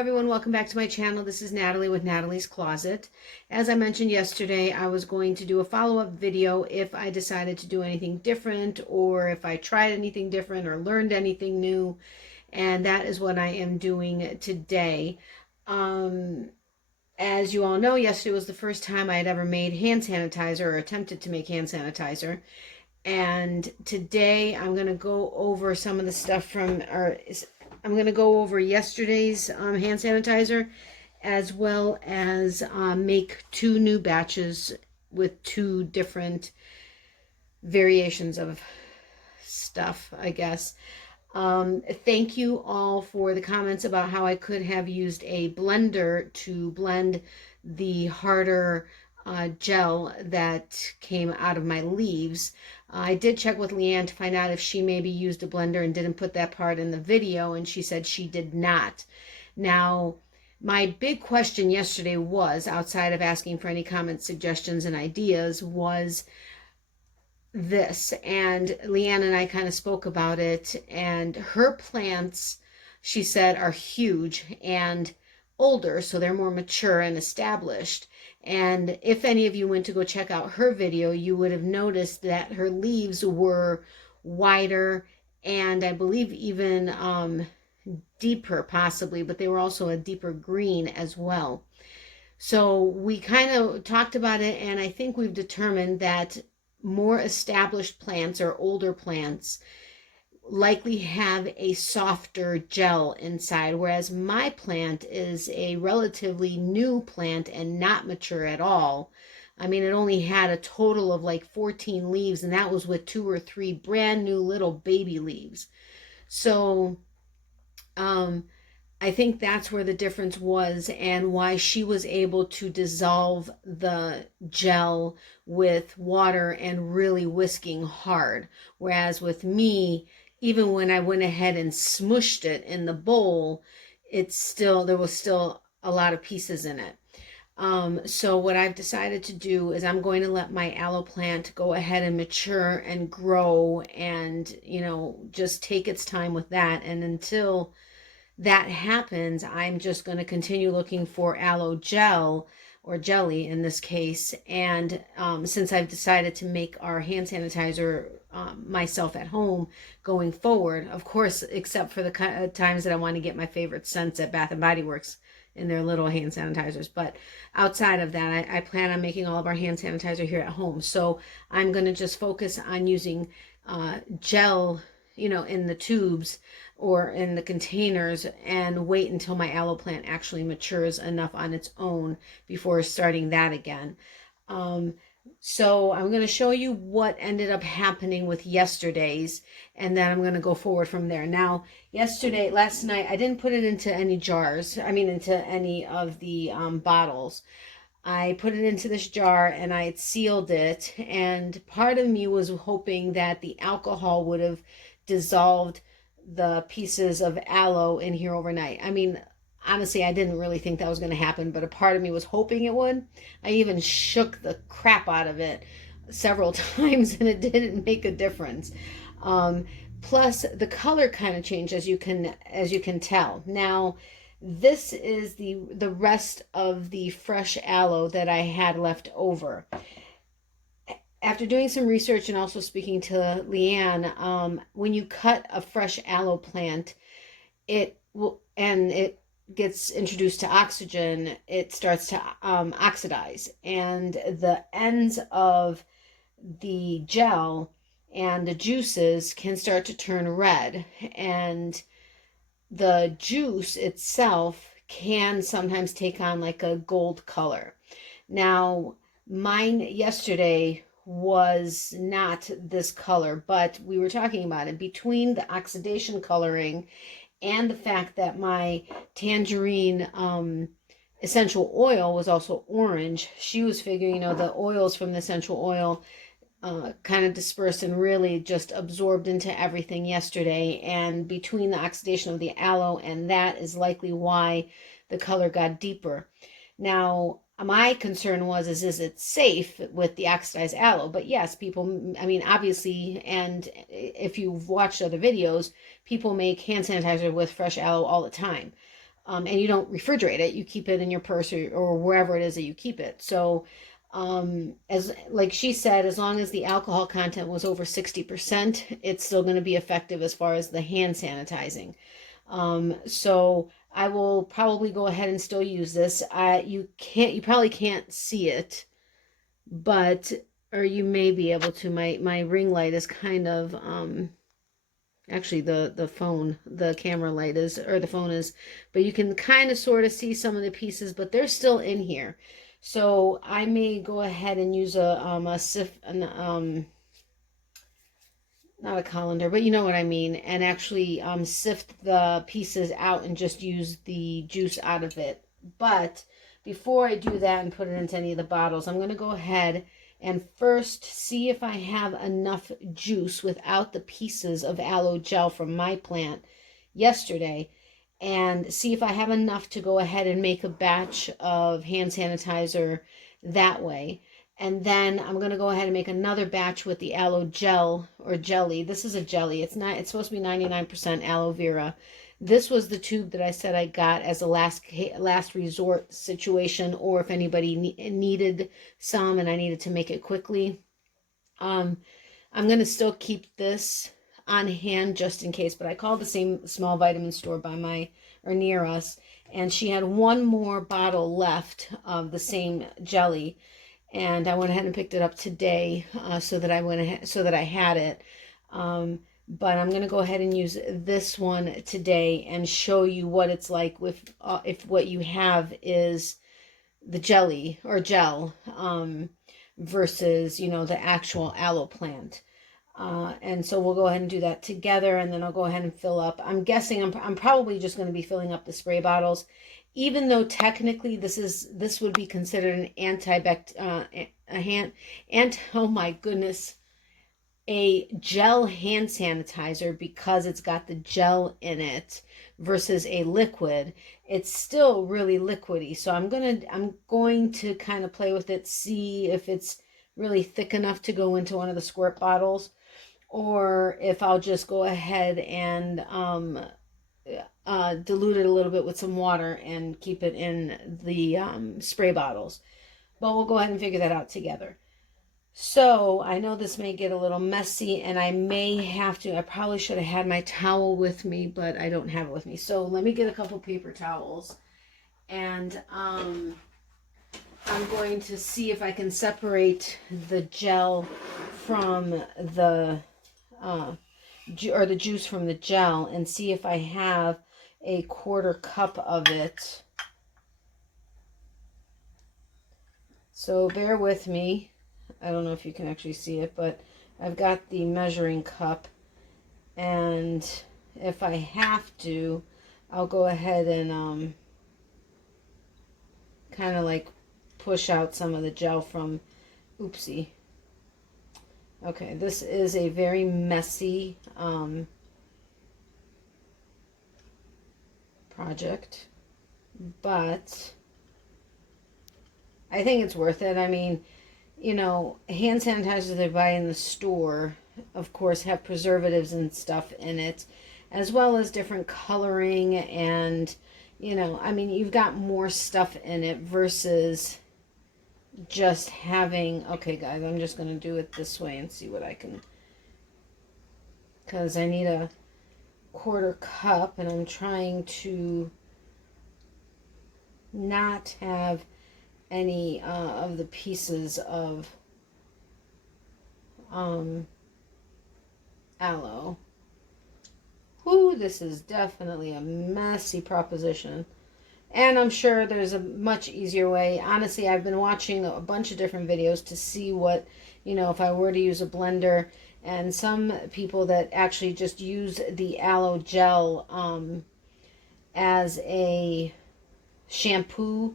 everyone, welcome back to my channel. This is Natalie with Natalie's Closet. As I mentioned yesterday, I was going to do a follow-up video if I decided to do anything different or if I tried anything different or learned anything new, and that is what I am doing today. As you all know, yesterday was the first time I had ever made hand sanitizer or attempted to make hand sanitizer. And today I'm going to go over some of the stuff from I'm going to go over yesterday's hand sanitizer, as well as make two new batches with two different variations of stuff, I guess. Thank you all for the comments about how I could have used a blender to blend the harder gel that came out of my leaves. I did check with Leanne to find out if she maybe used a blender and didn't put that part in the video, and she said she did not. Now, my big question yesterday was, outside of asking for any comments, suggestions, and ideas, was this. And Leanne and I kind of spoke about it, and her plants, she said, are huge and older, so they're more mature and established. And if any of you went to go check out her video, you would have noticed that her leaves were wider and I believe even deeper possibly, but they were also a deeper green as well. So we kind of talked about it, and I think we've determined that more established plants or older plants likely have a softer gel inside, whereas my plant is a relatively new plant and not mature at all. I mean, it only had a total of like 14 leaves, and that was with 2 or 3 brand new little baby leaves. So I think that's where the difference was, and why she was able to dissolve the gel with water and really whisking hard, whereas with me, even when I went ahead and smushed it in the bowl, there was still a lot of pieces in it. So what I've decided to do is I'm going to let my aloe plant go ahead and mature and grow and, just take its time with that. And until that happens, I'm just going to continue looking for aloe gel, or jelly in this case. And since I've decided to make our hand sanitizer myself at home going forward, of course, except for the times that I want to get my favorite scents at Bath and Body Works in their little hand sanitizers. But outside of that, I plan on making all of our hand sanitizer here at home. So I'm going to just focus on using gel, in the tubes or in the containers, and wait until my aloe plant actually matures enough on its own before starting that again. So I'm going to show you what ended up happening with yesterday's, and then I'm going to go forward from there. Now, last night, I didn't put it into any jars, into any of the bottles. I put it into this jar and I sealed it, and part of me was hoping that the alcohol would have dissolved the pieces of aloe in here overnight. Honestly, I didn't really think that was going to happen, but a part of me was hoping it would. I even shook the crap out of it several times, and it didn't make a difference. Plus, the color kind of changed, as you can tell. Now, this is the rest of the fresh aloe that I had left over. After doing some research and also speaking to Leanne, when you cut a fresh aloe plant, it gets introduced to oxygen, it starts to oxidize, and the ends of the gel and the juices can start to turn red, and the juice itself can sometimes take on like a gold color. Now, mine yesterday was not this color, but we were talking about it. Between the oxidation coloring and the fact that my tangerine essential oil was also orange, she was figuring, the oils from the essential oil kind of dispersed and really just absorbed into everything yesterday. And between the oxidation of the aloe and that is likely why the color got deeper. Now, my concern was, is it safe with the oxidized aloe? But yes, people, obviously, and if you've watched other videos, people make hand sanitizer with fresh aloe all the time. and you don't refrigerate it. You keep it in your purse or wherever it is that you keep it. So as like she said, as long as the alcohol content was over 60%, it's still going to be effective as far as the hand sanitizing. So I will probably go ahead and still use this. You probably can't see it, but, or you may be able to. My ring light is kind of, actually the camera light is, or the phone is, but you can kind of sort of see some of the pieces, but they're still in here. So I may go ahead and use a sift, not a colander, but you know what I mean, and actually sift the pieces out and just use the juice out of it. But before I do that and put it into any of the bottles, I'm going to go ahead and first see if I have enough juice without the pieces of aloe gel from my plant yesterday, and see if I have enough to go ahead and make a batch of hand sanitizer that way. And then I'm going to go ahead and make another batch with the aloe gel or jelly. This is a jelly. It's supposed to be 99% aloe vera. This was the tube that I said I got as a last resort situation, or if anybody needed some and I needed to make it quickly. I'm going to still keep this on hand just in case, but I called the same small vitamin store by my, or near us, and she had one more bottle left of the same jelly. And I went ahead and picked it up today, so that I had it. But I'm going to go ahead and use this one today and show you what it's like if what you have is the jelly or gel, versus, the actual aloe plant. And so we'll go ahead and do that together, and then I'll go ahead and fill up. I'm guessing I'm probably just going to be filling up the spray bottles, even though technically this would be considered an oh my goodness, a gel hand sanitizer, because it's got the gel in it versus a liquid. It's still really liquidy. So I'm going to kind of play with it, see if it's really thick enough to go into one of the squirt bottles, or if I'll just go ahead and dilute it a little bit with some water and keep it in the spray bottles. But we'll go ahead and figure that out together. So I know this may get a little messy, and I probably should have had my towel with me, but I don't have it with me. So let me get a couple paper towels, and I'm going to see if I can separate the gel from the or the juice from the gel, and see if I have a 1/4 cup of it. So bear with me. I don't know if you can actually see it, but I've got the measuring cup, and if I have to, I'll go ahead and kind of like push out some of the gel from, oopsie. Okay, this is a very messy project, but I think it's worth it. I mean, hand sanitizers they buy in the store, of course, have preservatives and stuff in it, as well as different coloring, and, I mean, you've got more stuff in it versus just having, okay guys, I'm just going to do it this way and see what I can, because I need a 1/4 cup, and I'm trying to not have any of the pieces of aloe. Whoo, this is definitely a messy proposition. And I'm sure there's a much easier way. Honestly, I've been watching a bunch of different videos to see what, if I were to use a blender, and some people that actually just use the aloe gel as a shampoo,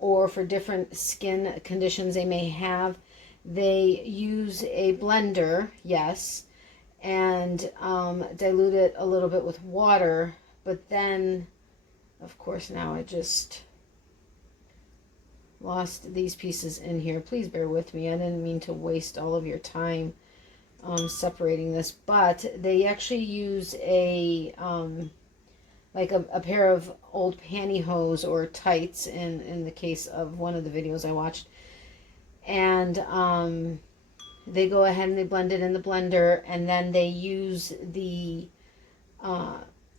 or for different skin conditions they may have, they use a blender, yes, and dilute it a little bit with water. But then, of course, now I just lost these pieces in here. Please bear with me. I didn't mean to waste all of your time separating this, but they actually use a like a pair of old pantyhose or tights in the case of one of the videos I watched. And they go ahead and they blend it in the blender, and then they use the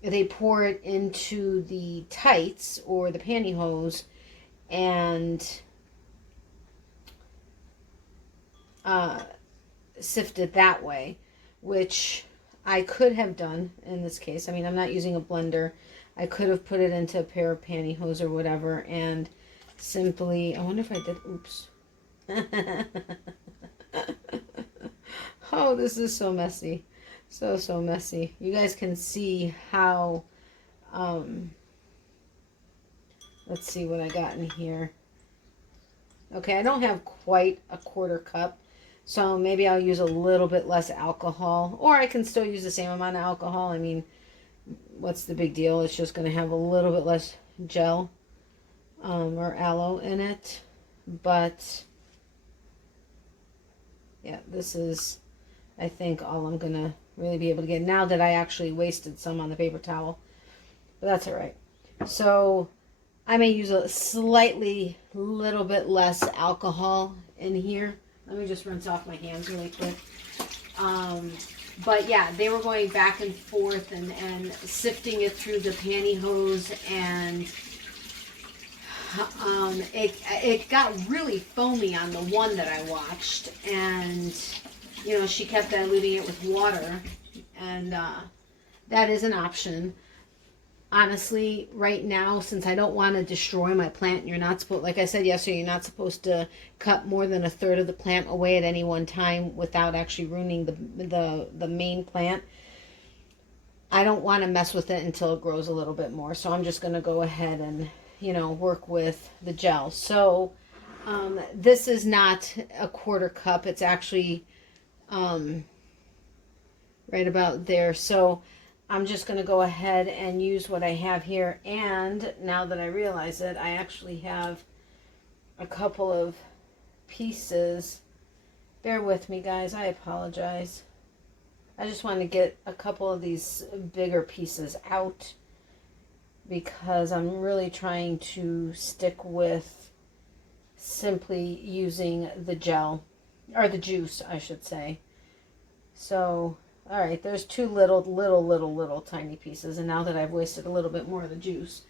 they pour it into the tights or the pantyhose and sift it that way, which I could have done in this case. I mean, I'm not using a blender. I could have put it into a pair of pantyhose or whatever and simply, I wonder if I did, oops. Oh, this is so messy. So messy. You guys can see how, let's see what I got in here. Okay, I don't have quite a quarter cup, so maybe I'll use a little bit less alcohol, or I can still use the same amount of alcohol. I mean, what's the big deal? It's just going to have a little bit less gel or aloe in it, but yeah, this is, I think, all I'm going to really be able to get now that I actually wasted some on the paper towel, but that's all right. So I may use a slightly little bit less alcohol in here. Let me just rinse off my hands really quick. But yeah, they were going back and forth and sifting it through the pantyhose, and it got really foamy on the one that I watched, and you know, she kept diluting it with water, and that is an option. Honestly, right now, since I don't want to destroy my plant, you're not supposed, like I said yesterday, you're not supposed to cut more than a third of the plant away at any one time without actually ruining the main plant. I don't want to mess with it until it grows a little bit more. So I'm just going to go ahead and, you know, work with the gel. So this is not a quarter cup. It's actually right about there. So I'm just going to go ahead and use what I have here. And now that I realize it, I actually have a couple of pieces. Bear with me, guys. I apologize. I just want to get a couple of these bigger pieces out because I'm really trying to stick with simply using the gel, or the juice, I should say. So all right, there's two little tiny pieces, and now that I've wasted a little bit more of the juice.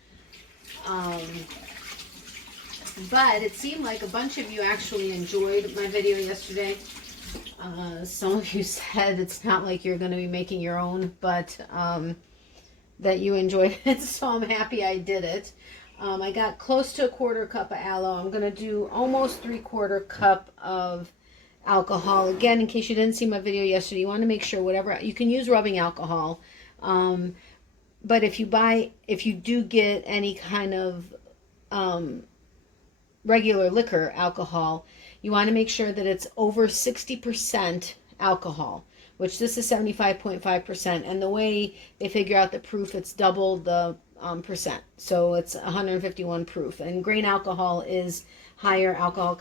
But it seemed like a bunch of you actually enjoyed my video yesterday. Some of you said it's not like you're going to be making your own, but that you enjoyed it, so I'm happy I did it. I got close to a quarter cup of aloe. I'm going to do almost 3/4 cup of alcohol. Again, in case you didn't see my video yesterday, you want to make sure whatever, you can use rubbing alcohol, but if you do get any kind of regular liquor alcohol, you want to make sure that it's over 60% alcohol, which this is 75.5%, and the way they figure out the proof, it's double the percent, so it's 151 proof, and grain alcohol is higher alcohol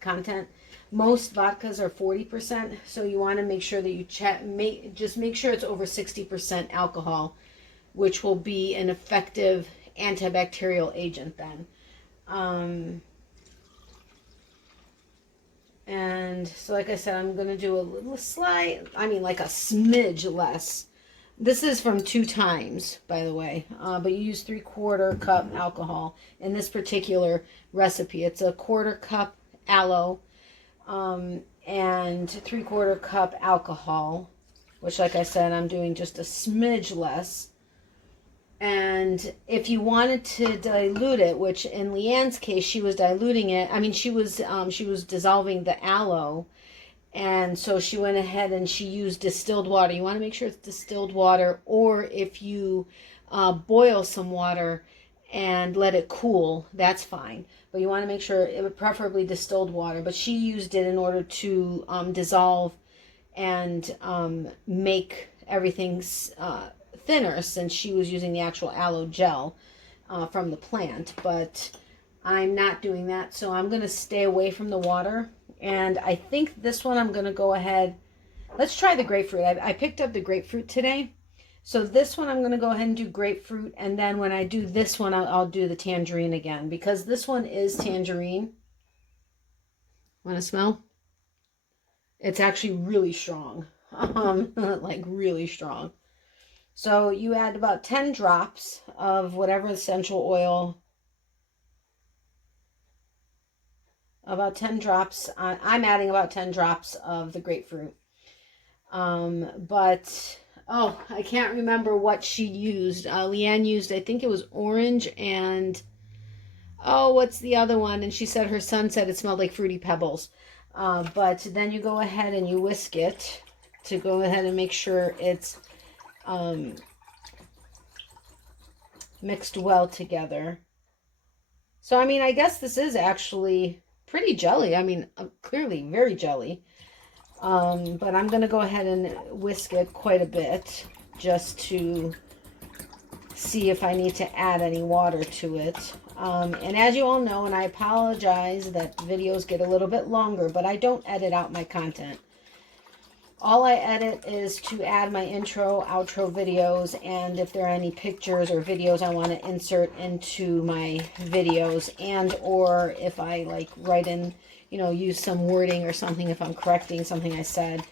content. Most vodkas are 40%, so you want to make sure that you just make sure it's over 60% alcohol, which will be an effective antibacterial agent then. And so like I said, I'm going to do a little like a smidge less. This is from 2 times, by the way, but you use 3/4 cup alcohol in this particular recipe. It's a 1/4 cup aloe, and 3/4 cup alcohol, which, like I said, I'm doing just a smidge less. And if you wanted to dilute it, which in Leanne's case, she was diluting it. I mean, she was dissolving the aloe, and so she went ahead and she used distilled water. You want to make sure it's distilled water, or if you boil some water and let it cool, that's fine. But you want to make sure it would preferably distilled water. But she used it in order to dissolve and make everything thinner, since she was using the actual aloe gel from the plant. But I'm not doing that, so I'm going to stay away from the water. And I think this one I'm going to go ahead. Let's try the grapefruit. I picked up the grapefruit today. So this one I'm going to go ahead and do grapefruit, and then when I do this one, I'll do the tangerine again, because this one is tangerine. Want to smell? It's actually really strong, like really strong. So you add about 10 drops of whatever essential oil, about 10 drops. I'm adding about 10 drops of the grapefruit. But, oh, I can't remember what she used. Leanne used, I think it was orange and, oh, what's the other one? And she said her son said it smelled like Fruity Pebbles. But then you go ahead and you whisk it to go ahead and make sure it's mixed well together. So, I mean, I guess this is actually pretty jelly. I mean, clearly very jelly. But I'm going to go ahead and whisk it quite a bit just to see if I need to add any water to it. And as you all know, and I apologize that videos get a little bit longer, but I don't edit out my content. All I edit is to add my intro, outro videos, and if there are any pictures or videos I want to insert into my videos, and or if I like write in, you know, use some wording or something if I'm correcting something I said.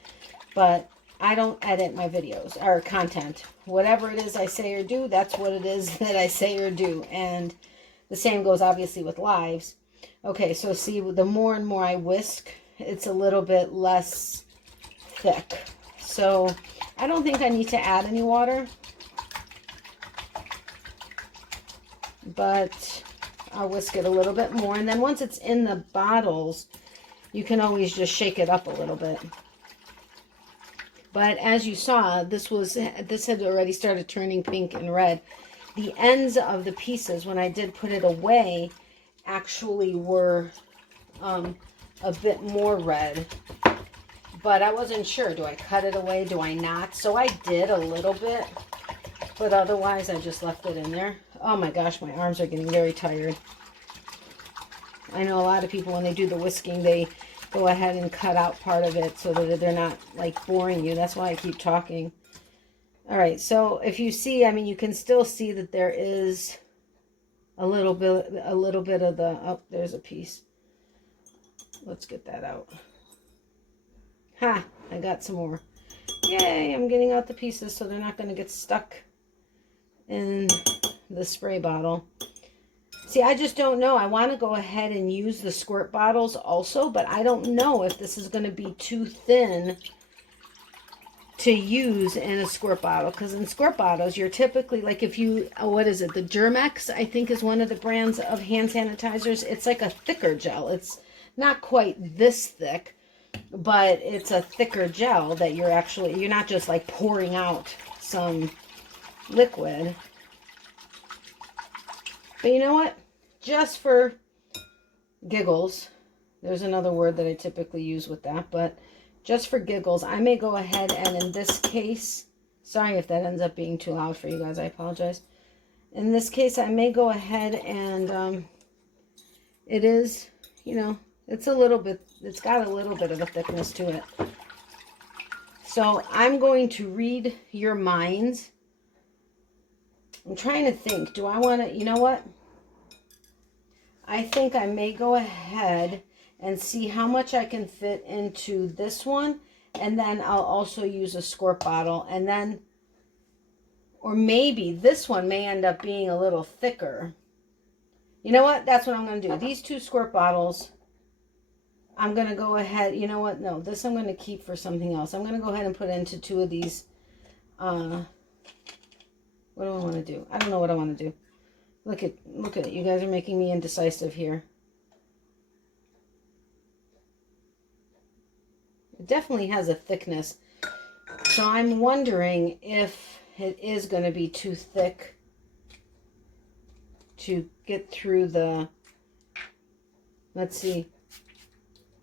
But I don't edit my videos or content. Whatever it is I say or do, that's what it is that I say or do. And the same goes obviously with lives. Okay, so see, the more and more I whisk, it's a little bit less thick. So I don't think I need to add any water, but I'll whisk it a little bit more. And then once it's in the bottles, you can always just shake it up a little bit. But as you saw, this had already started turning pink and red. The ends of the pieces, when I did put it away, actually were a bit more red. But I wasn't sure. Do I cut it away? Do I not? So I did a little bit. But otherwise, I just left it in there. Oh my gosh, my arms are getting very tired. I know a lot of people, when they do the whisking, they go ahead and cut out part of it so that they're not like boring you. That's why I keep talking. All right, so if you see, I mean, you can still see that there is a little bit of the, oh, there's a piece. Let's get that out. Ha, I got some more. Yay, I'm getting out the pieces so they're not going to get stuck in the spray bottle. See, I just don't know. I want to go ahead and use the squirt bottles also, but I don't know if this is going to be too thin to use in a squirt bottle. Because in squirt bottles, you're typically, like if you, what is it? The Germex, I think, is one of the brands of hand sanitizers. It's like a thicker gel. It's not quite this thick, but it's a thicker gel that you're not just like pouring out some liquid. But you know what? Just for giggles, there's another word that I typically use with that, but just for giggles, I may go ahead and in this case, sorry if that ends up being too loud for you guys, I apologize. In this case, I may go ahead and it is, you know, it's got a little bit of a thickness to it. So I'm going to read your minds. I'm trying to think, do I want to, you know what? I think I may go ahead and see how much I can fit into this one. And then I'll also use a squirt bottle. And then, or maybe this one may end up being a little thicker. You know what? That's what I'm going to do. These two squirt bottles, I'm going to go ahead. You know what? No, this I'm going to keep for something else. I'm going to go ahead and put into two of these. What do I want to do? I don't know what I want to do. Look at it. You guys are making me indecisive here. It definitely has a thickness. So I'm wondering if it is going to be too thick to get through the, let's see.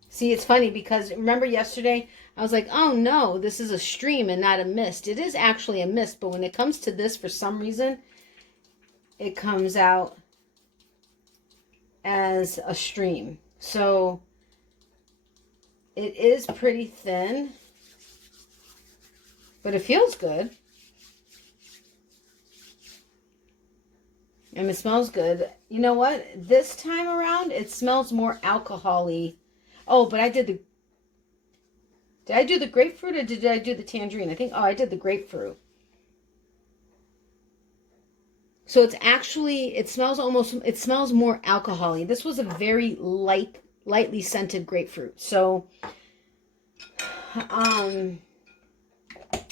See, it's funny because remember yesterday I was like, oh no, this is a stream and not a mist. It is actually a mist, but when it comes to this, for some reason, it comes out as a stream. So it is pretty thin, but it feels good. And it smells good. You know what? This time around, it smells more alcohol-y. Oh, but did I do the grapefruit or did I do the tangerine? I think, I did the grapefruit. So it's actually, it smells more alcohol-y. This was a very lightly scented grapefruit. So,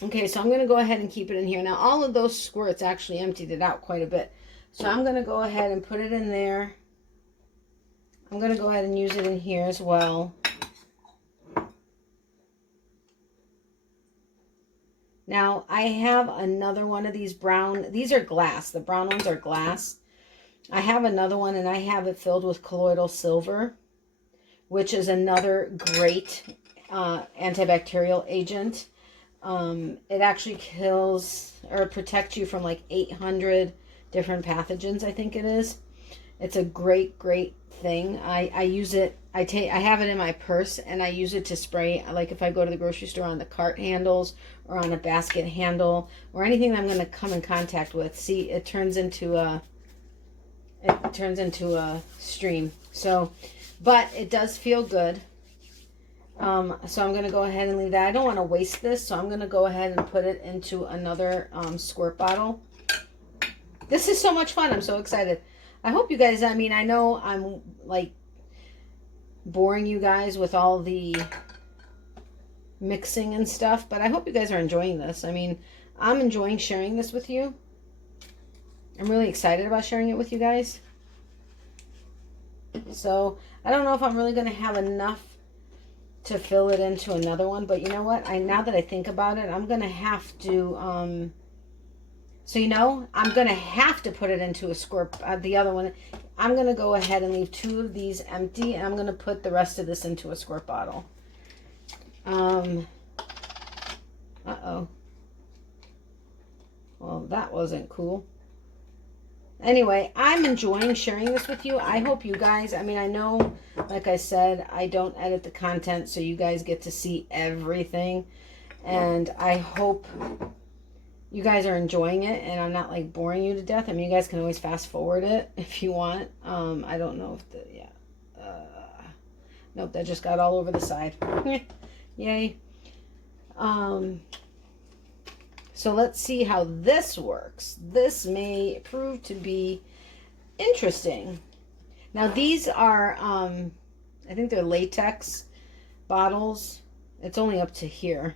okay, so I'm going to go ahead and keep it in here. Now, all of those squirts actually emptied it out quite a bit. So I'm going to go ahead and put it in there. I'm going to go ahead and use it in here as well. Now, I have another one of these brown. These are glass. The brown ones are glass. I have another one, and I have it filled with colloidal silver, which is another great antibacterial agent. It actually kills or protects you from like 800 different pathogens, I think it is. It's a great thing. I use it. I have it in my purse, and I use it to spray, like if I go to the grocery store, on the cart handles or on a basket handle or anything that I'm going to come in contact with. See, it turns into a stream. So, but it does feel good. So I'm going to go ahead and leave that. I don't want to waste this, so I'm going to go ahead and put it into another squirt bottle. This is so much fun. I'm so excited. I hope you guys, I mean, I know I'm like boring you guys with all the mixing and stuff, but I hope you guys are enjoying this. I mean, I'm enjoying sharing this with you. I'm really excited about sharing it with you guys. So I don't know if I'm really going to have enough to fill it into another one, but you know what? Now that I think about it, I'm going to have to, so, you know, I'm going to have to put it into a squirt. The other one, I'm going to go ahead and leave 2 of these empty, and I'm going to put the rest of this into a squirt bottle. Uh-oh. Well, that wasn't cool. Anyway, I'm enjoying sharing this with you. I hope you guys, I mean, I know, like I said, I don't edit the content, so you guys get to see everything. And I hope you guys are enjoying it, and I'm not like boring you to death. I mean, you guys can always fast forward it if you want. I don't know if nope, that just got all over the side. Yay. So let's see how this works. This may prove to be interesting. Now these are, I think they're latex bottles. It's only up to here.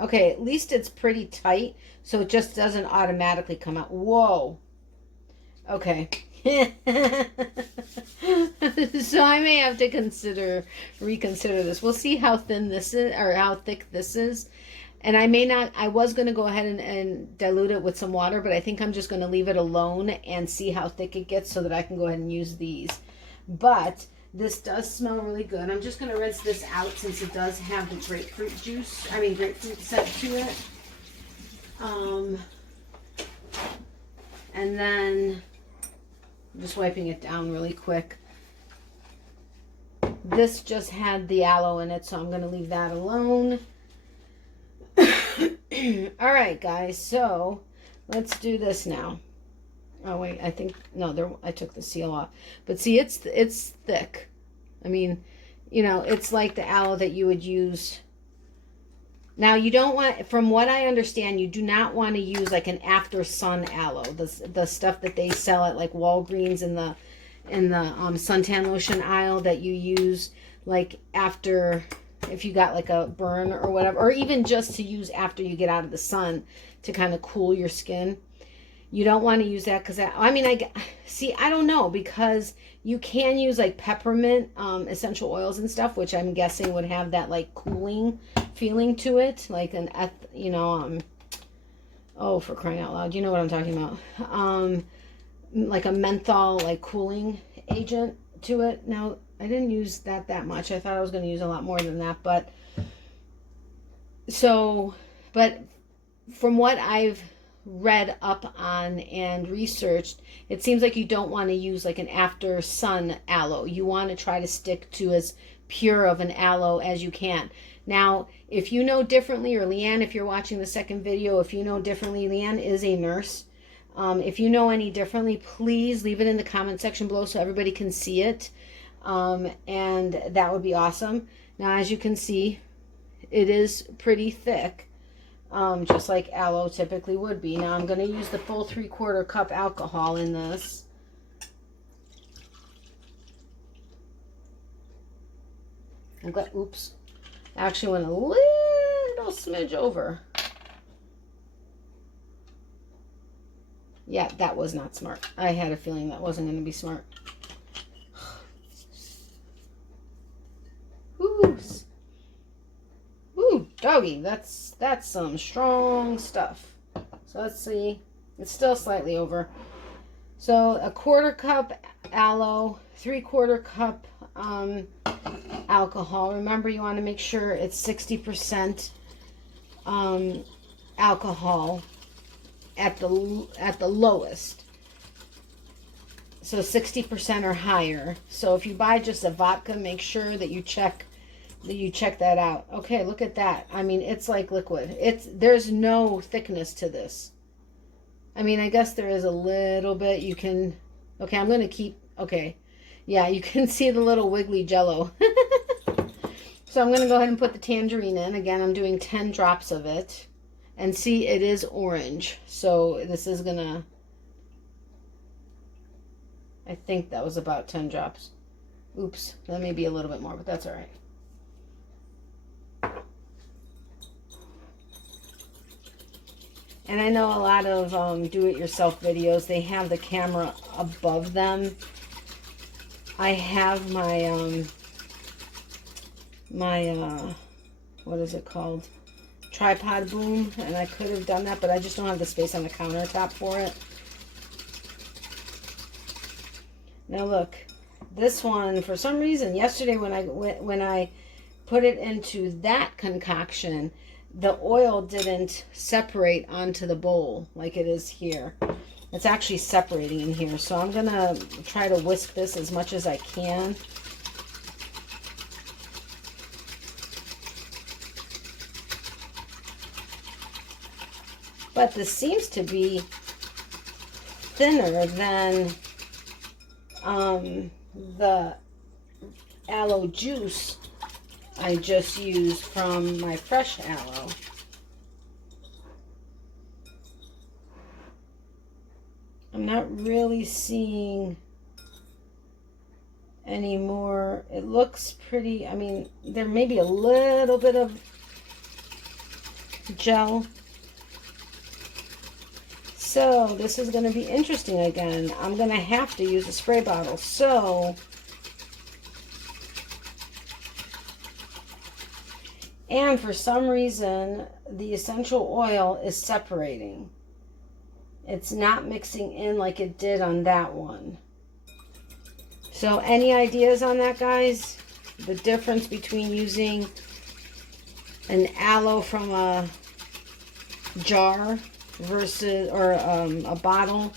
Okay, at least it's pretty tight, so it just doesn't automatically come out. Whoa. Okay. So I may have to reconsider this. We'll see how thin this is, or how thick this is. And I may not, I was going to go ahead and dilute it with some water, but I think I'm just going to leave it alone and see how thick it gets so that I can go ahead and use these. But this does smell really good. I'm just going to rinse this out since it does have the grapefruit scent to it. And then I'm just wiping it down really quick. This just had the aloe in it, so I'm going to leave that alone. All right, guys, so let's do this now. Oh wait, I think no, I took the seal off. But see, it's thick. I mean, you know, it's like the aloe that you would use. Now, you don't want, from what I understand, you do not want to use like an after sun aloe, the stuff that they sell at like Walgreens in the suntan lotion aisle that you use like after, if you got like a burn or whatever, or even just to use after you get out of the sun to kind of cool your skin. You don't want to use that because I don't know, because you can use like peppermint essential oils and stuff, which I'm guessing would have that like cooling feeling to it, like oh, for crying out loud, you know what I'm talking about, like a menthol like cooling agent to it. Now, I didn't use that much. I thought I was going to use a lot more than that, but from what I've read up on and researched, it seems like you don't want to use like an after sun aloe. You want to try to stick to as pure of an aloe as you can. Now, if you know differently, or Leanne, if you're watching the second video, if you know differently, Leanne is a nurse. If you know any differently, please leave it in the comment section below so everybody can see it. And that would be awesome. Now, as you can see, it is pretty thick, just like aloe typically would be. Now, I'm going to use the full 3/4 cup alcohol in this. I'm glad, oops, actually went a little smidge over. Yeah, that was not smart. I had a feeling that wasn't going to be smart. Ooh, doggy, that's some strong stuff. So let's see. It's still slightly over. So 1/4 cup aloe, 3/4 cup alcohol. Remember, you want to make sure it's 60% alcohol at the lowest. So 60% or higher. So if you buy just a vodka, make sure that you check that out. Okay, look at that. I mean, it's like liquid. There's no thickness to this. I mean, I guess there is a little bit. You can, okay, I'm going to keep, okay. Yeah, you can see the little wiggly jello. So I'm going to go ahead and put the tangerine in. Again, I'm doing 10 drops of it. And see, it is orange. So this is going to, I think that was about 10 drops. Oops, that may be a little bit more, but that's all right. And I know a lot of do-it-yourself videos, they have the camera above them. I have my, what is it called? Tripod boom, and I could have done that, but I just don't have the space on the countertop for it. Now look, this one, for some reason, yesterday when I put it into that concoction, the oil didn't separate onto the bowl like it is here. It's actually separating in here. So I'm going to try to whisk this as much as I can. But this seems to be thinner than the aloe juice I just used from my fresh aloe. I'm not really seeing any more. It looks pretty, I mean, there may be a little bit of gel. So this is going to be interesting again. I'm going to have to use a spray bottle. So, and for some reason, the essential oil is separating. It's not mixing in like it did on that one. So any ideas on that, guys? The difference between using an aloe from a jar versus, or a bottle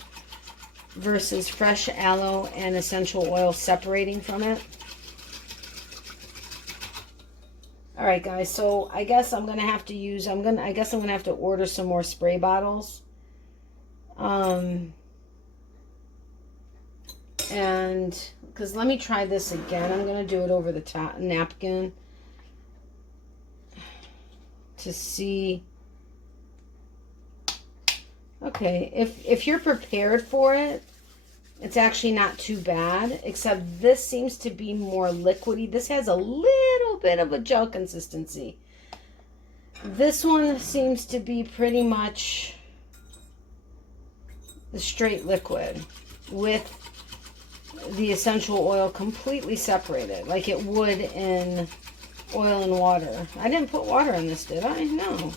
versus fresh aloe and essential oil separating from it? All right, guys, so I guess I'm gonna have to use, I guess I'm gonna have to order some more spray bottles. And because let me try this again. I'm gonna do it over the top napkin to see. Okay, if you're prepared for it, it's actually not too bad, except this seems to be more liquidy. This has a little bit of a gel consistency. This one seems to be pretty much the straight liquid with the essential oil completely separated, like it would in oil and water. I didn't put water in this, did I? No.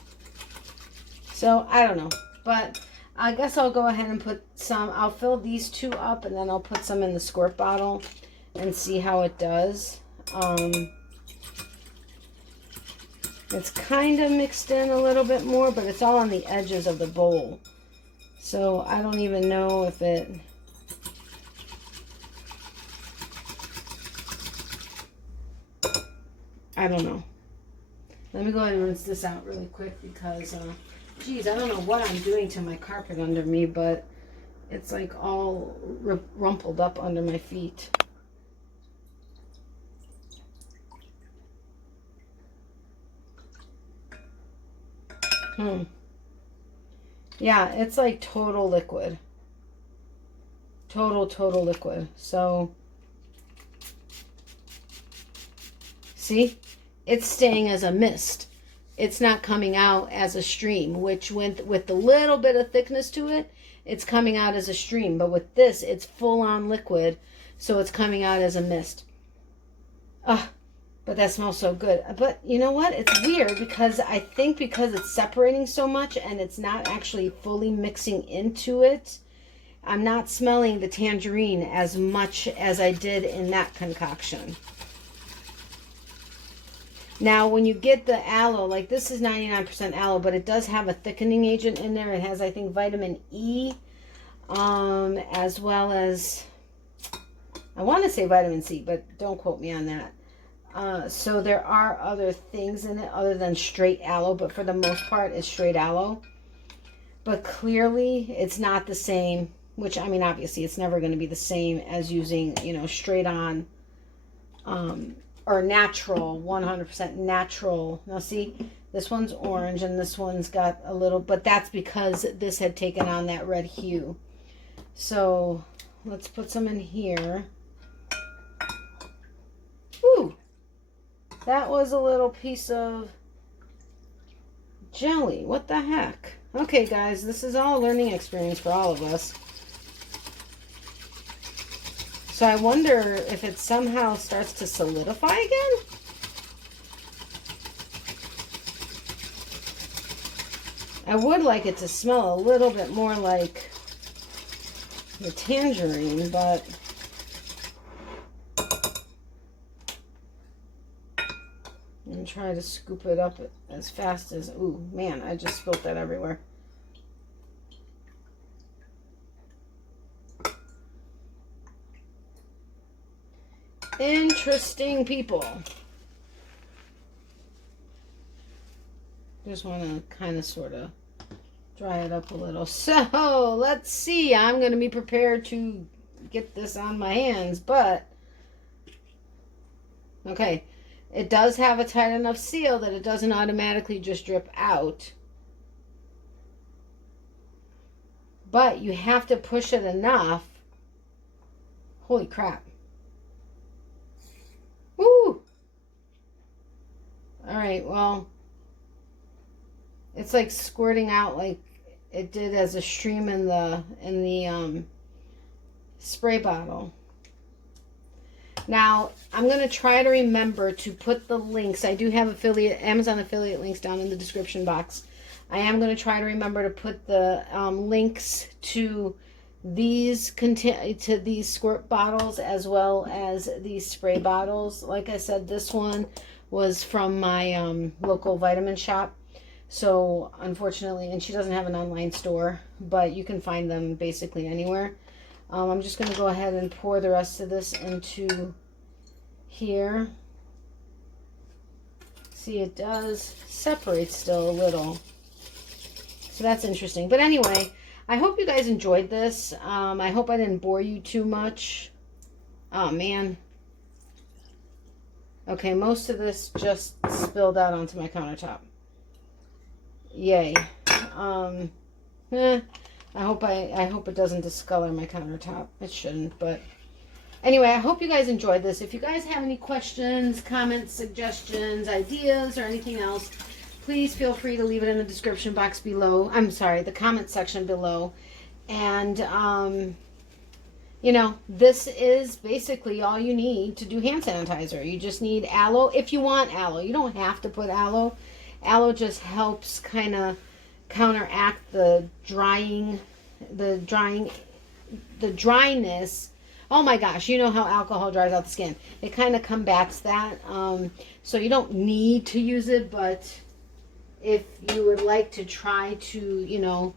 So, I don't know. But I guess I'll go ahead and put some, I'll fill these two up and then I'll put some in the squirt bottle and see how it does. It's kind of mixed in a little bit more, but it's all on the edges of the bowl. So I don't even know if it... I don't know. Let me go ahead and rinse this out really quick because, geez, I don't know what I'm doing to my carpet under me, but It's like all rumpled up under my feet. Yeah, it's like total liquid. Total liquid. So, see? It's staying as a mist. It's not coming out as a stream, which with the little bit of thickness to it, it's coming out as a stream. But with this, it's full on liquid, so it's coming out as a mist. But that smells so good. But you know what? It's weird because I think because it's separating so much and it's not actually fully mixing into it, I'm not smelling the tangerine as much as I did in that concoction. Now, when you get the aloe, like this is 99% aloe, but it does have a thickening agent in there. It has, I think, vitamin E, as well as, I want to say vitamin C, but don't quote me on that. So there are other things in it other than straight aloe, but for the most part, it's straight aloe. But clearly, it's not the same, which, I mean, obviously, it's never going to be the same as using, you know, straight on, or natural, 100% natural. Now, see, this one's orange and this one's got a little, but that's because this had taken on that red hue. So, let's put some in here. Ooh! That was a little piece of jelly. What the heck? Okay, guys, this is all a learning experience for all of us. So I wonder if it somehow starts to solidify again. I would like it to smell a little bit more like the tangerine, but and try to scoop it up as fast as, ooh, man, I just spilled that everywhere. Interesting people. Just want to kind of sort of dry it up a little. So, let's see. I'm going to be prepared to get this on my hands, but okay. It does have a tight enough seal that it doesn't automatically just drip out. But you have to push it enough. Holy crap. Woo! Alright, well, it's like squirting out like it did as a stream in the spray bottle. Now, I'm going to try to remember to put the links. I do have Amazon affiliate links down in the description box. I am going to try to remember to put the links to these squirt bottles as well as these spray bottles. Like I said, this one was from my local vitamin shop. So, unfortunately, and she doesn't have an online store, but you can find them basically anywhere. I'm just going to go ahead and pour the rest of this into here. See, it does separate still a little. So that's interesting. But anyway, I hope you guys enjoyed this. I hope I didn't bore you too much. Oh, man. Okay, most of this just spilled out onto my countertop. Yay. I hope it doesn't discolor my countertop. It shouldn't, but anyway, I hope you guys enjoyed this. If you guys have any questions, comments, suggestions, ideas, or anything else, please feel free to leave it in the description box below. I'm sorry, the comment section below. And you know, this is basically all you need to do hand sanitizer. You just need aloe if you want aloe. You don't have to put aloe. Aloe just helps kind of counteract the dryness. Oh my gosh, you know how alcohol dries out the skin. It kind of combats that. So you don't need to use it, but if you would like to try to, you know,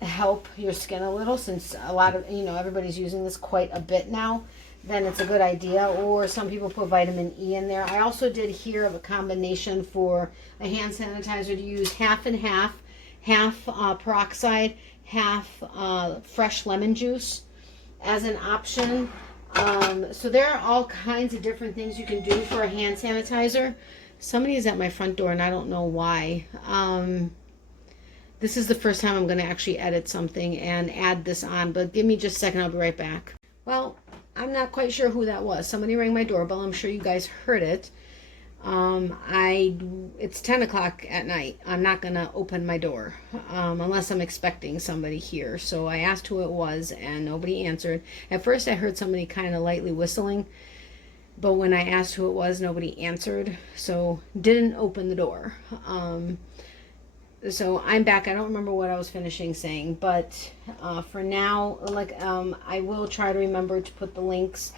help your skin a little, since a lot of, you know, everybody's using this quite a bit now, then it's a good idea. Or some people put vitamin E in there. I also did hear of a combination for a hand sanitizer to use half and half. half peroxide, half fresh lemon juice as an option. So there are all kinds of different things you can do for a hand sanitizer. Somebody is at my front door and I don't know why. This is the first time I'm going to actually edit something and add this on, but give me just a second, I'll be right back. Well, I'm not quite sure who that was. Somebody rang my doorbell. I'm sure you guys heard it. It's 10 o'clock at night. I'm not going to open my door unless I'm expecting somebody here. So I asked who it was and nobody answered. At first I heard somebody kind of lightly whistling, but when I asked who it was, nobody answered. So didn't open the door. So I'm back. I don't remember what I was finishing saying, but for now, I will try to remember to put the links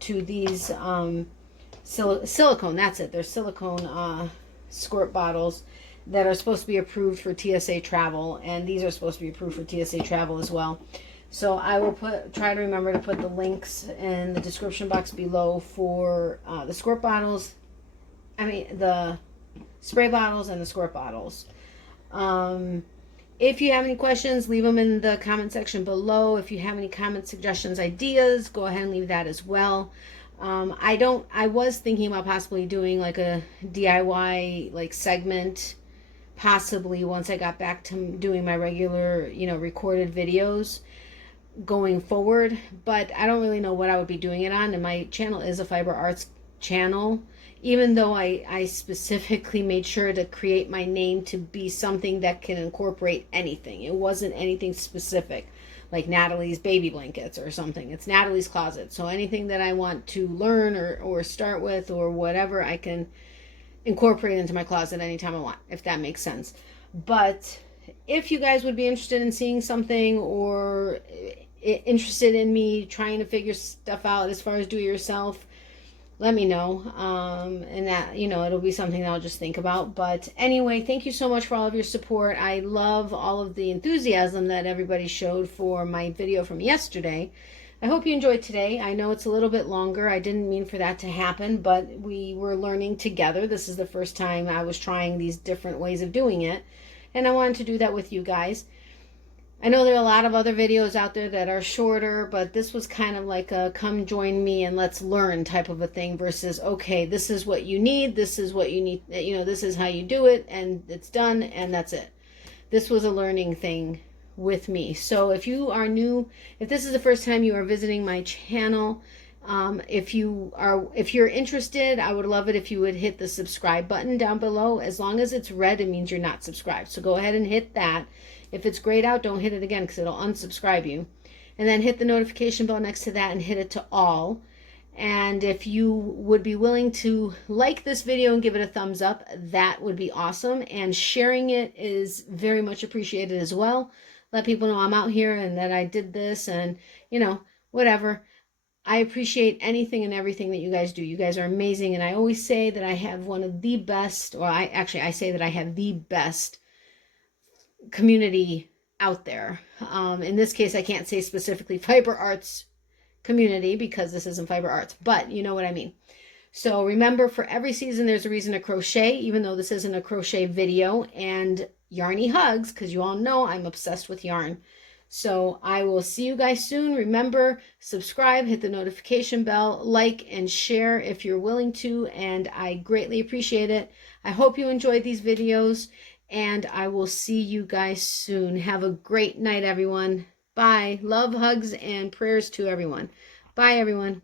to these silicone, that's it. They're silicone squirt bottles that are supposed to be approved for TSA travel, and these are supposed to be approved for TSA travel as well. So I will try to remember to put the links in the description box below for the squirt bottles. The spray bottles and the squirt bottles. If you have any questions, leave them in the comment section below. If you have any comments, suggestions, ideas, go ahead and leave that as well. I was thinking about possibly doing like a DIY like segment, possibly once I got back to doing my regular, recorded videos going forward, but I don't really know what I would be doing it on. And my channel is a fiber arts channel, even though I specifically made sure to create my name to be something that can incorporate anything. It wasn't anything specific like Natalie's baby blankets or something. It's Natalie's closet. So anything that I want to learn or start with or whatever, I can incorporate into my closet anytime I want, if that makes sense. But if you guys would be interested in seeing something or interested in me trying to figure stuff out as far as do it yourself, let me know. And that, it'll be something that I'll just think about. But anyway, thank you so much for all of your support. I love all of the enthusiasm that everybody showed for my video from yesterday. I hope you enjoyed today. I know it's a little bit longer. I didn't mean for that to happen, but we were learning together. This is the first time I was trying these different ways of doing it, and I wanted to do that with you guys. I know there are a lot of other videos out there that are shorter, but this was kind of like a come join me and let's learn type of a thing versus, okay, this is what you need, this is what you need, this is how you do it, and it's done, and that's it. This was a learning thing with me. So if you are new, if this is the first time you are visiting my channel, if you're interested, I would love it if you would hit the subscribe button down below. As long as it's red, it means you're not subscribed. So go ahead and hit that. If it's grayed out, don't hit it again because it'll unsubscribe you. And then hit the notification bell next to that and hit it to all. And if you would be willing to like this video and give it a thumbs up, that would be awesome. And sharing it is very much appreciated as well. Let people know I'm out here and that I did this and, whatever. I appreciate anything and everything that you guys do. You guys are amazing. And I always say that I have one of the best, or I say that I have the best community out there. In this case, I can't say specifically fiber arts community because this isn't fiber arts, but you know what I mean. So remember, for every season, there's a reason to crochet, even though this isn't a crochet video, and yarny hugs, because you all know I'm obsessed with yarn. So I will see you guys soon. Remember, subscribe, hit the notification bell, like, and share if you're willing to, and I greatly appreciate it. I hope you enjoyed these videos, and I will see you guys soon. Have a great night, everyone. Bye. Love, hugs, and prayers to everyone. Bye, everyone.